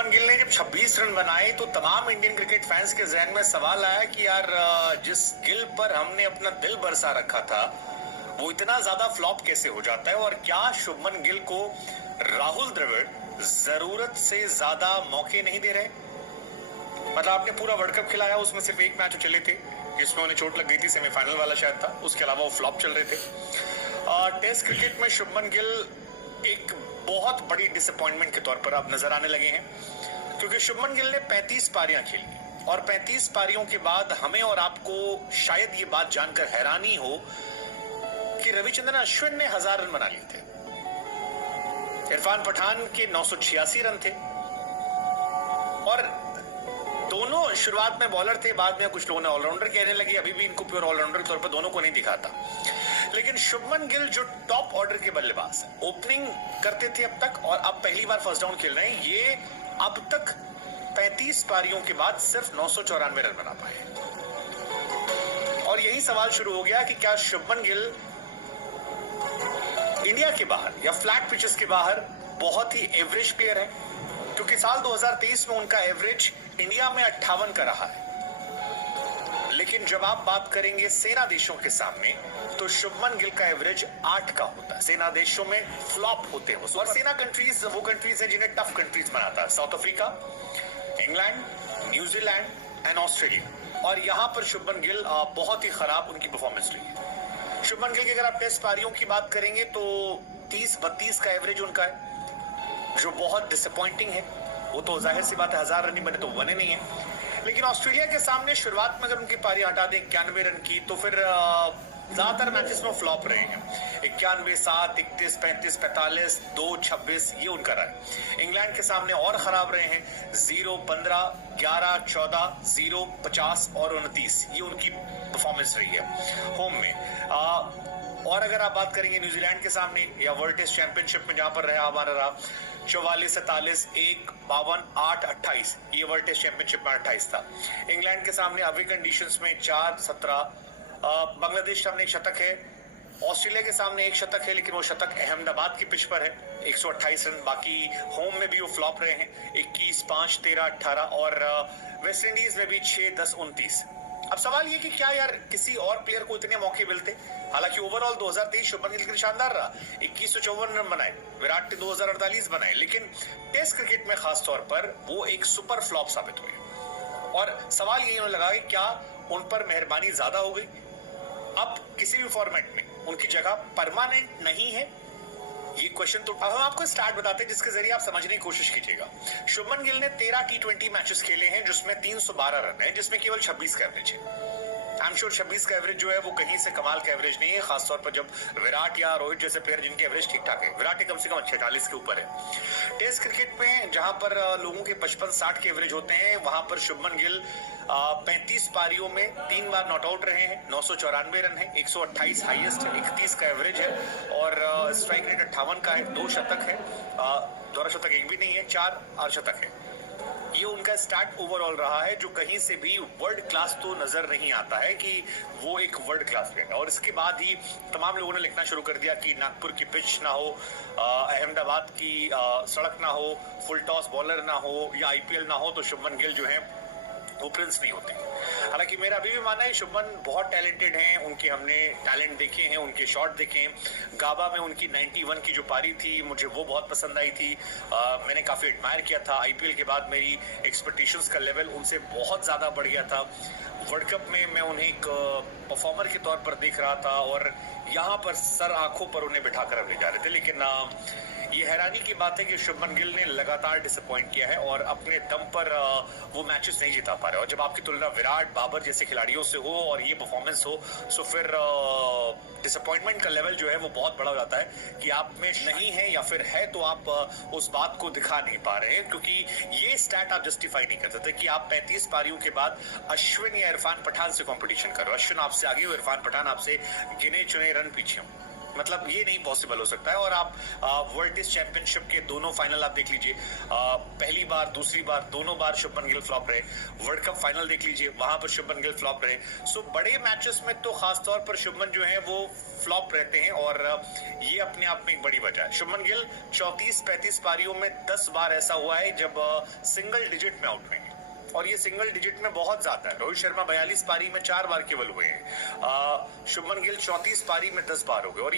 शुभमन गिल ने जब 26 रन बनाए तो तमाम इंडियन क्रिकेट फैंस के जहन में सवाल आया कि यार जिस गिल पर हमने अपना दिल बरसा रखा था वो इतना ज्यादा फ्लॉप कैसे हो जाता है, और क्या शुभमन गिल को राहुल द्रविड़ जरूरत से ज्यादा मौके नहीं दे रहे। मतलब आपने पूरा वर्ल्ड कप खिलाया, उसमें सिर्फ एक मैच चले थे जिसमें उन्हें चोट लग गई थी, सेमीफाइनल वाला शायद था, उसके अलावा वो फ्लॉप चल रहे थे। टेस्ट क्रिकेट में शुभमन गिल एक बहुत बड़ी डिसअपॉइंटमेंट के तौर पर अब नजर आने लगे हैं, क्योंकि शुभमन गिल ने 35 पारियां खेली और 35 पारियों के बाद हमें और आपको शायद ये बात जानकर हैरानी हो कि रविचंद्रन अश्विन ने 1000 रन बना लिए थे, इरफान पठान के 986 रन थे, और दोनों शुरुआत में बॉलर थे, बाद में कुछ लोगों ने ऑलराउंडर कहने लगे, अभी भी इनको प्योर ऑलराउंडर के तौर पर दोनों को नहीं दिखाता। लेकिन शुभमन गिल जो टॉप ऑर्डर के बल्लेबाज हैं, ओपनिंग करते थे अब तक और अब पहली बार फर्स्ट डाउन खेल रहे हैं, ये अब तक 35 पारियों के बाद सिर्फ 994 रन बना पाए। और यही सवाल शुरू हो गया कि क्या शुभमन गिल इंडिया के बाहर या फ्लैट पिचेस के बाहर बहुत ही एवरेज प्लेयर है, क्योंकि साल 2023 में उनका एवरेज इंडिया में 58 का रहा है। लेकिन जब आप बात करेंगे सेना देशों के सामने तो शुभमन गिल का एवरेज 8 का होता है। सेना देशों में फ्लॉप होते हैं, और सेना कंट्रीज वो कंट्रीज हैं जिन्हें टफ कंट्रीज बनाता है, south Africa, England, New Zealand and Australia, और यहां पर शुभमन गिल बहुत ही खराब उनकी परफॉर्मेंस रही है। शुभमन गिल की अगर आप टेस्ट पारियों की बात करेंगे तो 30-32 का एवरेज उनका है, जो बहुत डिसअपॉइंटिंग है। वो तो जाहिर सी बात है 1000 रन नहीं बने तो बने नहीं है। लेकिन ऑस्ट्रेलिया के सामने शुरुआत में अगर उनकी पारी हटा दें 91 रन की, तो फिर ज्यादातर मैचेस में फ्लॉप रहे हैं। 91, 7, 31, 35, 45, 2, 26 ये उनका रहा है। इंग्लैंड के सामने और खराब रहे हैं, 0, 15, 11, 14, 0, 50 और 29 ये उनकी परफॉर्मेंस रही है होम में। और अगर आप बात करेंगे न्यूजीलैंड के सामने या वर्ल्ड टेस्ट चैंपियनशिप में जहां पर रहा हमारा रहा 44, 47, 1, 52, 8, 28, ये वर्ल्ड टेस्ट चैंपियनशिप में 28 था। इंग्लैंड के सामने अवे कंडीशंस में 4, 17, बांग्लादेश के सामने एक शतक है, ऑस्ट्रेलिया के सामने एक शतक है, लेकिन वो शतक अहमदाबाद की पिच पर है, 128 रन। बाकी होम में भी वो फ्लॉप रहे हैं, 21, 5, 13, 18, और वेस्ट इंडीज में भी 6, 10, 29। अब सवाल ये कि क्या यार किसी और प्लेयर को इतने मौके मिलते। हालांकि ओवरऑल 2023 शुभमन गिल के लिए शानदार रहा, 2154 रन बनाए, विराट ने 2048 बनाए, लेकिन टेस्ट क्रिकेट में खास तौर पर वो एक सुपर फ्लॉप साबित हुए। और सवाल यही होने लगा कि क्या उन पर मेहरबानी ज्यादा हो गई, अब किसी भी फॉर्मेट में उनकी जगह परमानेंट नहीं है, ये क्वेश्चन। तो अब हम आपको स्टार्ट बताते हैं जिसके जरिए आप समझने की कोशिश कीजिएगा। शुभमन गिल ने 13 T20 मैचेस खेले हैं जिसमें 312 रन है, जिसमें केवल 26 का एवरेज है। आई एम श्योर 26 का एवरेज जो है वो कहीं से कमाल का एवरेज नहीं है, खासतौर पर जब विराट या रोहित जैसे प्लेयर जिनके एवरेज ठीक ठाक है, विराट कम से कम 46 के ऊपर है। टेस्ट क्रिकेट में जहां पर लोगों के 55-60 के एवरेज होते हैं, वहां पर शुभमन गिल 35 पारियों में 3 बार नॉट आउट रहे हैं, 994 रन है, 128 हाईएस्ट है, 31 का एवरेज है, और स्ट्राइक रेट 58 का है, 2 शतक है, दोहरा शतक एक भी नहीं है, 4 अर्धशतक है। ये उनका स्टार्ट ओवरऑल रहा है, जो कहीं से भी वर्ल्ड क्लास तो नजर नहीं आता है कि वो एक वर्ल्ड क्लास प्लेयर है। और इसके बाद ही तमाम लोगों ने लिखना शुरू कर दिया कि नागपुर की पिच ना हो, अहमदाबाद की सड़क ना हो, फुल टॉस बॉलर ना हो, या आईपीएल ना हो, तो शुभमन गिल जो है वो प्रिंस नहीं होते। हालांकि मेरा अभी भी मानना है शुभमन बहुत टैलेंटेड हैं, उनके हमने टैलेंट देखे हैं, उनके शॉट देखे हैं। गाबा में उनकी 91 की जो पारी थी मुझे वो बहुत पसंद आई थी, मैंने काफ़ी एडमायर किया था। आईपीएल के बाद मेरी एक्सपेक्टेशंस का लेवल उनसे बहुत ज़्यादा बढ़ गया था। वर्ल्ड कप में मैं उन्हें एक परफॉर्मर के तौर पर देख रहा था, और यहाँ पर सर आंखों पर उन्हें बिठा कर ले जा रहे थे। लेकिन ये हैरानी की बात है कि शुभमन गिल ने लगातार डिसअपॉइंट किया है और अपने दम पर वो मैचेस नहीं जिता पा रहे। और जब आपकी तुलना विराट, बाबर जैसे खिलाड़ियों से हो और ये परफॉर्मेंस हो, तो फिर डिसअपॉइंटमेंट का लेवल जो है वो बहुत बड़ा हो जाता है कि आप में नहीं है, या फिर है तो आप उस बात को दिखा नहीं पा रहे हैं, क्योंकि ये स्टैट आप जस्टिफाई नहीं कर सकते कि आप 35 पारियों के बाद अश्विन या इरफान पठान से कंपटीशन करो। अश्विन आपसे आगे हो, इरफान पठान आपसे गिने चुने रन पीछे हो। मतलब ये नहीं पॉसिबल हो सकता है। और आप वर्ल्ड टेस्ट चैंपियनशिप के दोनों फाइनल आप देख लीजिए, पहली बार दूसरी बार दोनों बार शुभमन गिल फ्लॉप रहे। वर्ल्ड कप फाइनल देख लीजिए, वहां पर शुभमन गिल फ्लॉप रहे। सो बड़े मैचेस में तो खासतौर पर शुभमन जो है वो फ्लॉप रहते हैं, और ये अपने आप में एक बड़ी वजह है। शुभमन गिल 34-35 पारियों में 10 बार ऐसा हुआ है जब सिंगल डिजिट में आउट हुए हैं, और ये सिंगल डिजिट में बहुत ज्यादा है। रोहित शर्मा 42 पारी में 4 बार केवल हुए हैं, शुभमन गिल 34 पारी में 10 बार हो गए। और